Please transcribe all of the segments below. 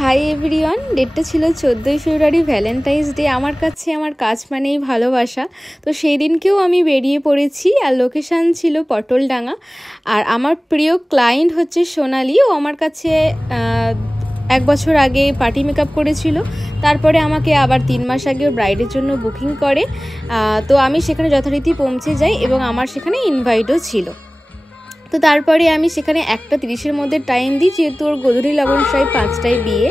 Hi everyone, ডেটটা ছিল 14ই ফেব্রুয়ারি, Valentine's day. আমার কাছে আমার কাজ মানেই ভালোবাসা। তো সেই দিনকেও আমি বেরিয়ে পড়েছি, আর লোকেশান ছিল পটলডাঙ্গা। আর আমার প্রিয় ক্লায়েন্ট হচ্ছে সোনালি। ও আমার কাছে 1 বছর আগে পার্টি মেকআপ করেছিল, তারপরে আমাকে আবার 3 মাস আগে ওর ব্রাইডের জন্য বুকিং করে। তো আমি সেখানে যথারীতি পৌঁছে যাই এবং আমার সেখানে ইনভাইটও ছিল। তো তারপরে আমি সেখানে 1:30-এর মধ্যে টাইম দিই, যেহেতু ওর গোধূলি লগ্ন প্রায় 5টায় বিয়ে।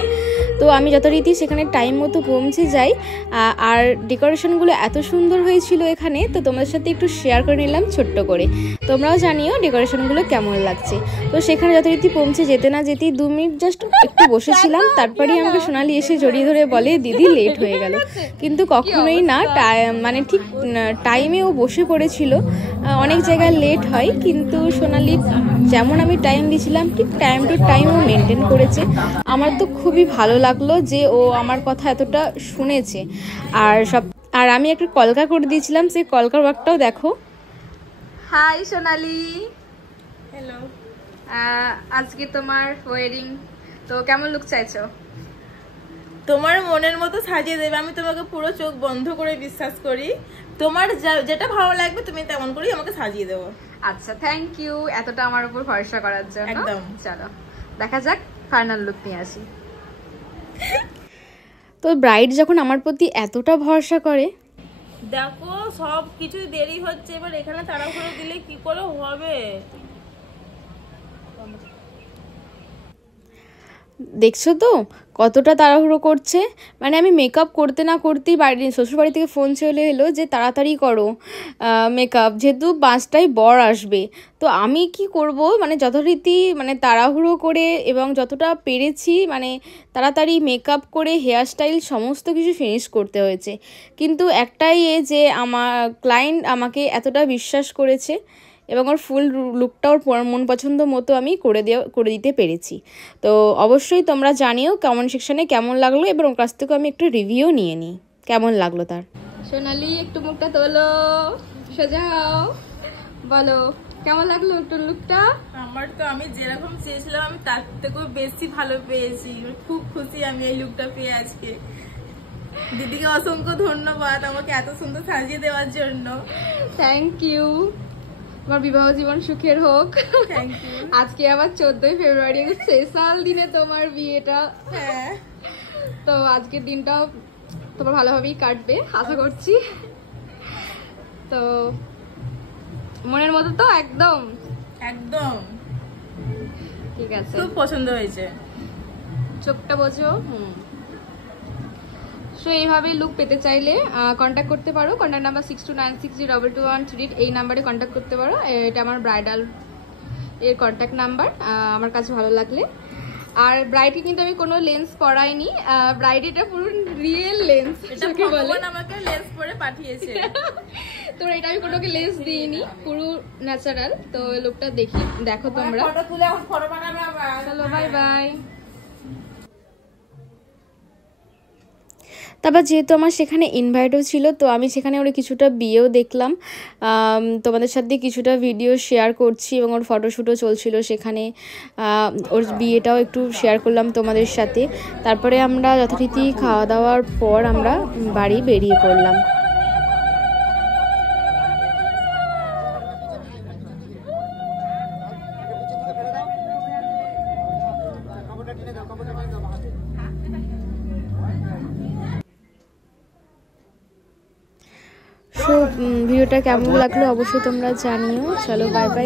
তো আমি যথারীতি সেখানে টাইম মতো পৌঁছে যাই। আর ডেকোরেশনগুলো এত সুন্দর হয়েছিল এখানে, তো তোমাদের সাথে একটু শেয়ার করে নিলাম ছোট্ট করে। তোমরাও জানিও ডেকোরেশনগুলো কেমন লাগছে। তো সেখানে যথারীতি পৌঁছে যেতে না যেতেই 2 মিনিট জাস্ট একটু বসেছিলাম, তারপরেই আমাকে সোনালি এসে জড়িয়ে ধরে বলে, দিদি লেট হয়ে গেল। কিন্তু কখনোই না, মানে ঠিক টাইমে ও বসে পড়েছিল। অনেক জায়গায় লেট হয়, কিন্তু সোনালি যেমন আমি টাইম দিয়েছিলাম ঠিক টাইম টু টাইম ও মেনটেন করেছে। আমার তো খুবই ভালো লাগলো যে ও আমার কথা এতটা শুনেছে। আর আমি একটা কলকা করে দিয়েছিলাম, সেই কলকার ওয়ার্কটাও দেখো। হাই সোনালি। হ্যালো। আজকে তোমার ওয়েডিং, তো কেমন লুক চাইছো? তোমার মনের মতো সাজিয়ে দেবে। আমি তোমাকে পুরো চোখ বন্ধ করে বিশ্বাস করি। তোমার যেটা ভালো লাগবে তুমি তেমন করেই আমাকে সাজিয়ে দেবো। আচ্ছা, থ্যাংক ইউ এতটা আমার উপর ভরসা করার জন্য। একদম। চলো দেখা যাক, ফাইনাল লুক নিয়ে আসি। তো ব্রাইড যখন আমার প্রতি এতটা ভরসা করে, দেখো সব কিছু দেরি হচ্ছে, এবার এখানে তাড়াহুড়ো দিলে কি করে হবে? দেখছো তো কতটা তাড়াহুড়ো করছে। মানে আমি মেকআপ করতে না করতেই শ্বশুরবাড়ি থেকে ফোন চলে এলো যে তাড়াতাড়ি করো মেকআপ, যেহেতু 5টায় বর আসবে। তো আমি কি করব, মানে যথারীতি মানে তাড়াহুড়ো করে এবং যতটা পেরেছি মানে তাড়াতাড়ি মেকআপ করে হেয়ার স্টাইল সমস্ত কিছু ফিনিশ করতে হয়েছে। কিন্তু একটাই যে আমার ক্লায়েন্ট আমাকে এতটা বিশ্বাস করেছে এবং ওর ফুল লুকটা ওর মন পছন্দ মতো আমি করে দিতে পেরেছি। তো অবশ্যই তোমরা জানিও কমেন্ট সেকশানে কেমন লাগলো, এবং ওর কাছ থেকে আমি একটু রিভিউ নিয়ে নিই কেমন লাগলো তার। সোনালি একটু মুখটা তোলো, সোজাও, বলো কেমন লাগলো একটু লুকটা? আমার তো আমি যেরকম চেয়েছিলাম আমি তার থেকেও বেশি ভালো পেয়েছি। খুব খুশি আমি এই লুকটা পেয়ে আজকে। দিদিকে অসংখ্য ধন্যবাদ আমাকে এত সুন্দর সাজিয়ে দেওয়ার জন্য। Thank you. তোমার বিবাহ জীবন সুখের হোক। Thank you. আজকে আবার 14ই ফেব্রুয়ারি, স্পেশাল দিনে তোমার বিয়েটা। হ্যাঁ, তো আজকের দিনটাও তোমার ভালোভাবেই কাটবে আশা করছি। তো মনের মতো তো একদম একদম ঠিক আছে। খুব পছন্দ হয়েছে। চোখটা বোঝো। সো এইভাবেই লুক পেতে চাইলে কন্ট্যাক্ট করতে পারো। কন্ট্যাক্ট নাম্বার 6296022138, এই নাম্বারে কন্ট্যাক্ট করতে পারো। এটা আমার ব্রাইডাল এর কন্ট্যাক্ট নাম্বার, আমার কাছে ভালো লাগলে। আর ব্রাইডকে কিন্তু আমি কোনো লেন্স পরাইনি, ব্রাইড এটা পুরো রিয়েল লেন্স, এটা ভগবান আমাকে লেন্স পরে পাঠিয়েছে। তো এটা আমি কোনোকে লেন্স দিইনি, পুরো ন্যাচারাল। তো লুকটা দেখো তোমরা। ফটো তুলে ফটো বানাবে আবার। চলো বাই বাই। তারপর যেহেতু আমার সেখানে ইনভাইটও ছিল, তো আমি সেখানে ওর কিছুটা বিয়েও দেখলাম, তোমাদের সাথে কিছুটা ভিডিও শেয়ার করছি, এবং ওর ফটোশ্যুটও চলছিল সেখানে। ওর বিয়েটাও একটু শেয়ার করলাম তোমাদের সাথে। তারপরে আমরা যথারীতি খাওয়া দাওয়ার পর আমরা বাড়ি বেরিয়ে পড়লাম। সো ভিডিওটা কেমন লাগলো অবশ্যই তোমরা জানিও। চলো বাই বাই।